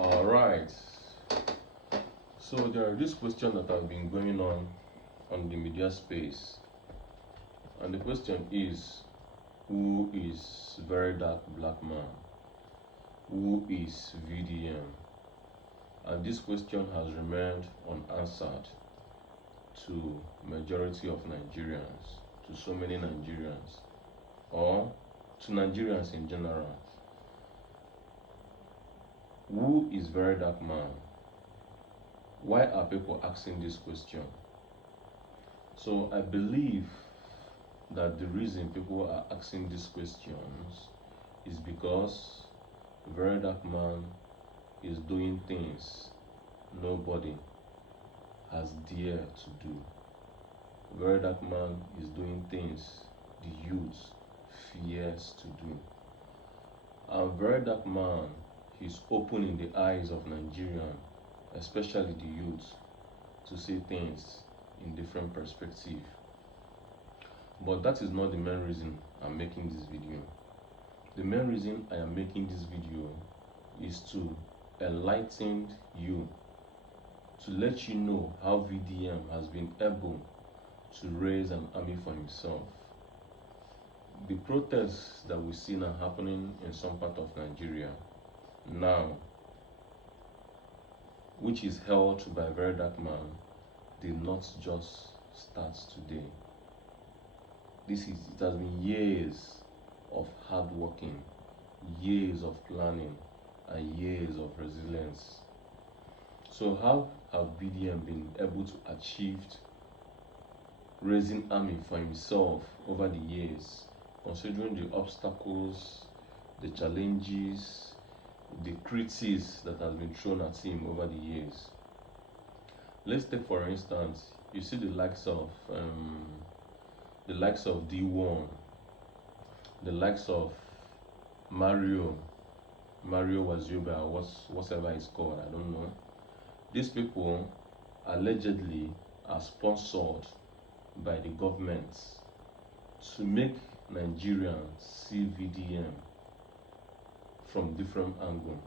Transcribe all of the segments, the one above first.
All right. So there are this question that have been going on the media space, and the question is, who is Very Dark Black Man? Who is VDM? And this question has remained unanswered to majority of Nigerians, to so many Nigerians, or to Nigerians in general. Who is Very Dark Man? Why are people asking this question? So I believe that the reason people are asking these questions is because Very Dark Man is doing things nobody has dared to do. Very Dark Man is doing things the youth fears to do. And Very Dark Man is opening the eyes of Nigerians, especially the youth, to see things in different perspective. But that is not the main reason I'm making this video. The main reason I am making this video is to enlighten you, to let you know how VDM has been able to raise an army for himself. The protests that we see now happening in some part of Nigeria now, which is held by Very Dark Man, did not just start today. It has been years of hard working, years of planning, and years of resilience. So how have VDM been able to achieve raising army for himself over the years, considering the obstacles, the challenges, the critiques that has been thrown at him over the years? Let's take for instance, you see the likes of D1, the likes of Mario Wazuba, whatever it's called, I don't know. These people allegedly are sponsored by the government to make Nigerians see VDM from different angles,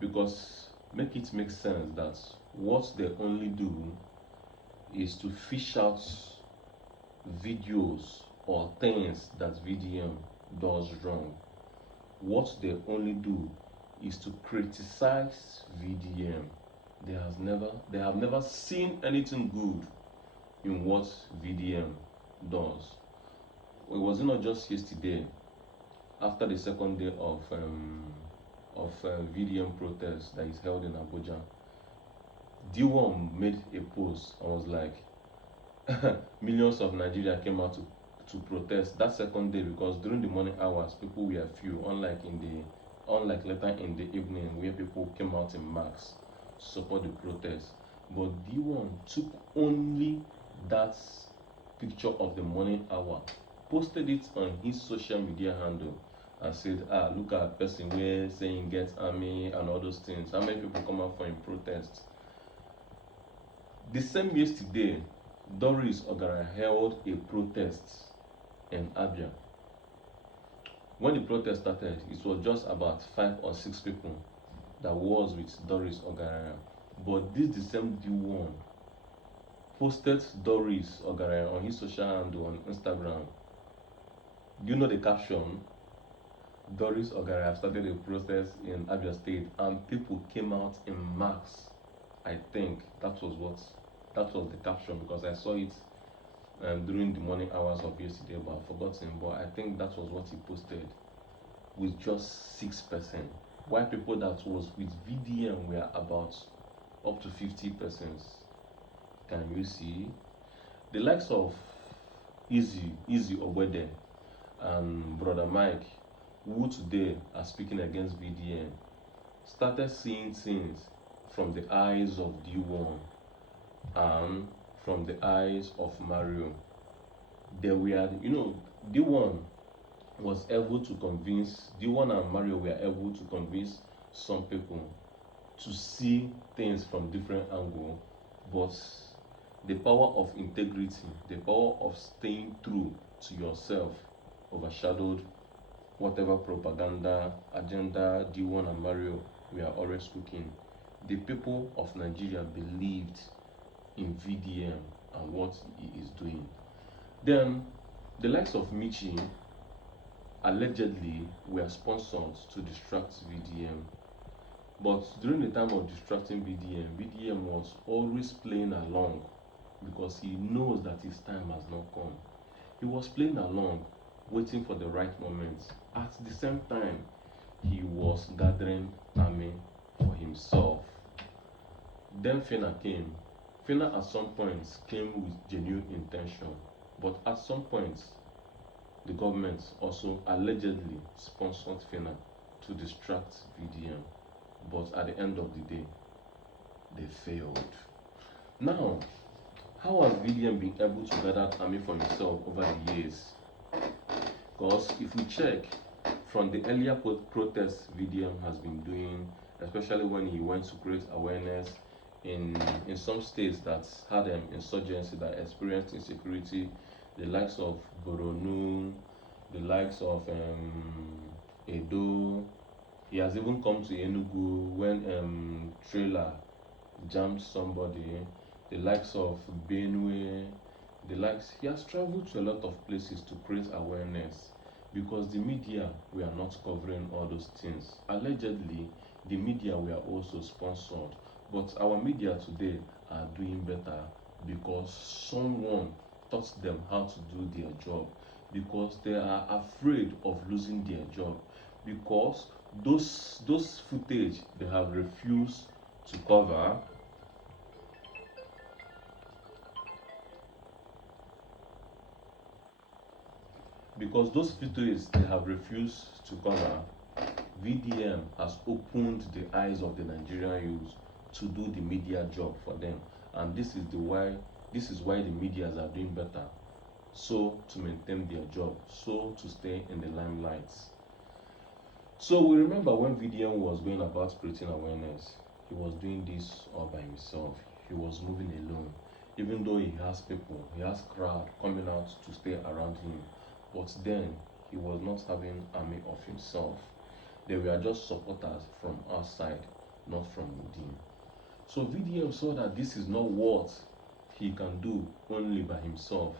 because make sense that what they only do is to fish out videos or things that VDM does wrong. What they only do is to criticize VDM. They have never seen anything good in what VDM does. It was not just yesterday, after the second day of VDM protest that is held in Abuja. D1 made a post and was like, millions of Nigeria came out to protest that second day, because during the morning hours people were few, unlike later in the evening where people came out in mass to support the protest. But D1 took only that picture of the morning hour, posted it on his social media handle, and said, look at a person where saying get army and all those things. How many people come out for a protest? The same yesterday, Doris Ogara held a protest in Abia. When the protest started, it was just about 5 or 6 people that was with Doris Ogara. But the same D1 posted Doris Ogara on his social handle on Instagram. Do you know the caption? Doris Ogara started a protest in Abia State and people came out in mass. I think that was the caption, because I saw it during the morning hours of yesterday, but I've forgotten. But I think that was what he posted, with just 6%. While people that was with VDM were about up to 50%. Can you see? The likes of Easy Obede and Brother Mike, who today are speaking against VDM, started seeing things from the eyes of D1 and from the eyes of Mario. They were, D1 was able to convince, D1 and Mario were able to convince some people to see things from different angles, but the power of integrity, the power of staying true to yourself overshadowed whatever propaganda agenda D1 and Mario we are always cooking. The people of Nigeria believed in VDM and what he is doing. Then, the likes of Michi allegedly were sponsored to distract VDM. But during the time of distracting VDM was always playing along because he knows that his time has not come. He was playing along, waiting for the right moment. At the same time, he was gathering army for himself. Then Fena came. Fena at some points came with genuine intention, but at some points, the government also allegedly sponsored Fena to distract VDM. But at the end of the day, they failed. Now, how has VDM been able to gather army for himself over the years? Because if we check from the earlier protests VDM has been doing, especially when he went to create awareness in some states that had insurgency, that experienced insecurity, the likes of Boronu, the likes of Edo. He has even come to Enugu when trailer jammed somebody. The likes of Benue, the likes. He has traveled to a lot of places to create awareness because the media were not covering all those things. Allegedly, the media were also sponsored, but our media today are doing better because someone taught them how to do their job, because they are afraid of losing their job, because those footage they have refused to cover, because those footage they have refused to cover. VDM has opened the eyes of the Nigerian youth to do the media job for them, and this is why the medias are doing better, so to maintain their job, so to stay in the limelight. So we remember when VDM was going about creating awareness, he was doing this all by himself. He was moving alone, even though he has people, he has crowd coming out to stay around him. But then he was not having army of himself. They were just supporters from outside, not from within. So VDM saw that this is not what he can do only by himself.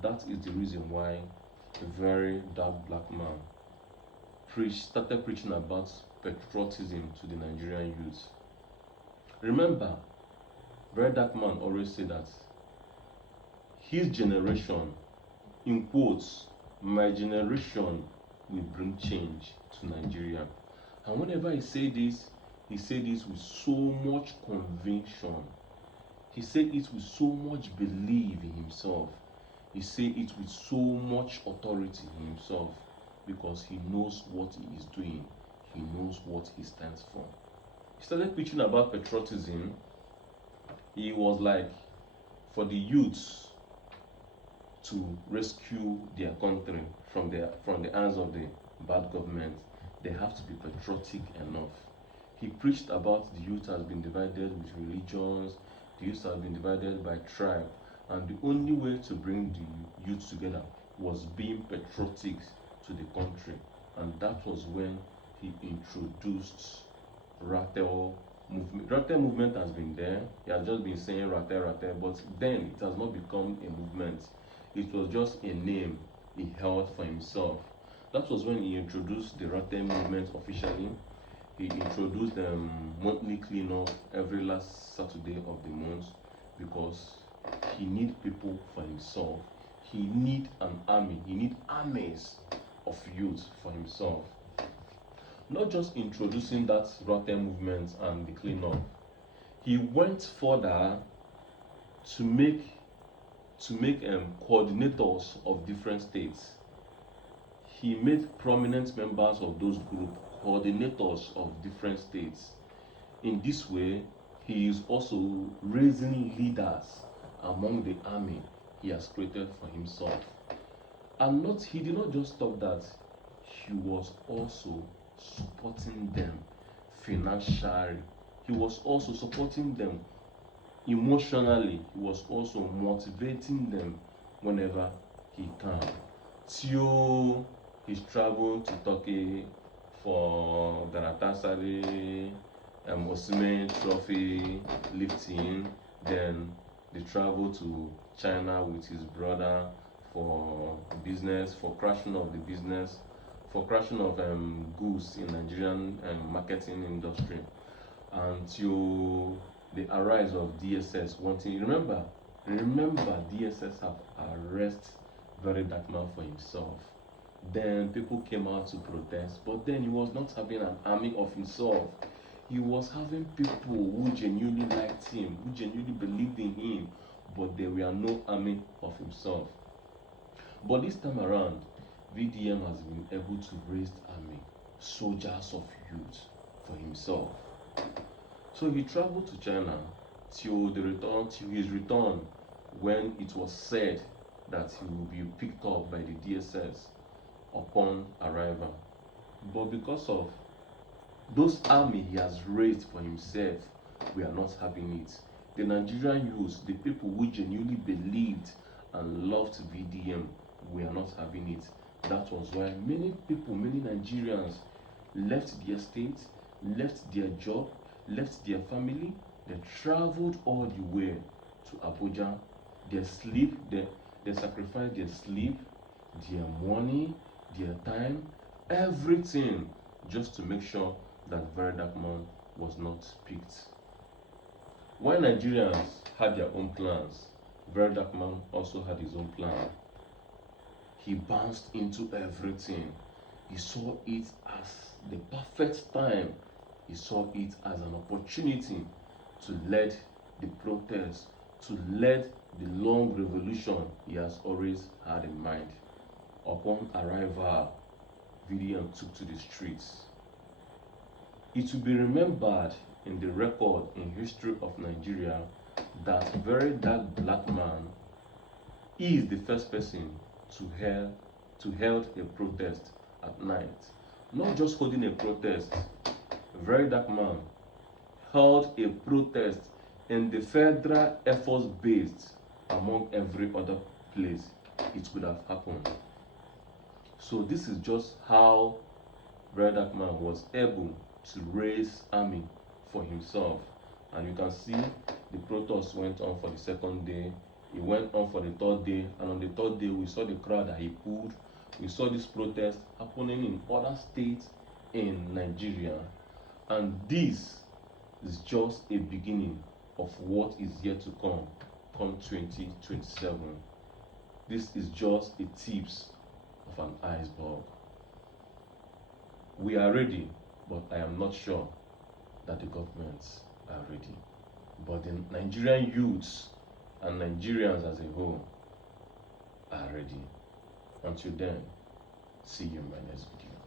That is the reason why a very dark black man started preaching about patriotism to the Nigerian youth. Remember, very dark man always said that his generation, in quotes, my generation will bring change to Nigeria. And whenever he said this with so much conviction. He said it with so much belief in himself. He said it with so much authority in himself because he knows what he is doing. He knows what he stands for. He started preaching about patriotism. He was like, for the youths to rescue their country from the hands of the bad government, they have to be patriotic enough. He preached about the youth has been divided with religions, the youth has been divided by tribe, and the only way to bring the youth together was being patriotic to the country. And that was when he introduced Rattel movement. Rattel movement has been there. He has just been saying Rattel, Rattel, but then it has not become a movement. It was just a name he held for himself. That was when he introduced the Rattel movement officially. He introduced monthly cleanup every last Saturday of the month because he need people for himself. He need an army. He need armies of youth for himself. Not just introducing that Rattel movement and the cleanup. He went further to make coordinators of different states. He made prominent members of those groups coordinators of different states. In this way, he is also raising leaders among the army he has created for himself. And he did not just stop that, he was also supporting them financially. He was also supporting them emotionally. He was also motivating them whenever he can. Till he's traveled to Turkey for there are after Saturday Osimhen Trophy lifting, then they travel to China with his brother for business, for crashing of the business, for crashing of goods in Nigerian marketing industry, until the arise of DSS wanting. Remember, DSS have arrested Very Dark Man for himself. Then people came out to protest, but then he was not having an army of himself. He was having people who genuinely liked him, who genuinely believed in him, but there were no army of himself. But this time around, VDM has been able to raise army, soldiers of youth for himself. So he traveled to China till his return, when it was said that he will be picked up by the DSS upon arrival. But because of those army he has raised for himself, we are not having it. The Nigerian youth, the people who genuinely believed and loved VDM, we are not having it. That was why many people, many Nigerians left their state, left their job, left their family. They traveled all the way to Abuja. They sacrificed their sleep, their money, their time, everything, just to make sure that Very Dark Man was not picked. While Nigerians had their own plans, Very Dark Man also had his own plan. He bounced into everything. He saw it as the perfect time. He saw it as an opportunity to lead the protest, to lead the long revolution he has always had in mind. Upon arrival, VDM took to the streets. It will be remembered in the record in history of Nigeria that Very Dark Black Man is the first person to held a protest at night. Not just holding a protest, Very Dark Man held a protest in the Federal Air Force base, among every other place it could have happened. So this is just how Very Dark Man was able to raise army for himself. And you can see the protest went on for the second day, it went on for the third day, and on the third day we saw the crowd that he pulled. We saw this protest happening in other states in Nigeria, and this is just a beginning of what is yet to come 2027. This is just a tips of an iceberg. We are ready, but I am not sure that the governments are ready. But the Nigerian youths and Nigerians as a whole are ready. Until then, see you in my next video.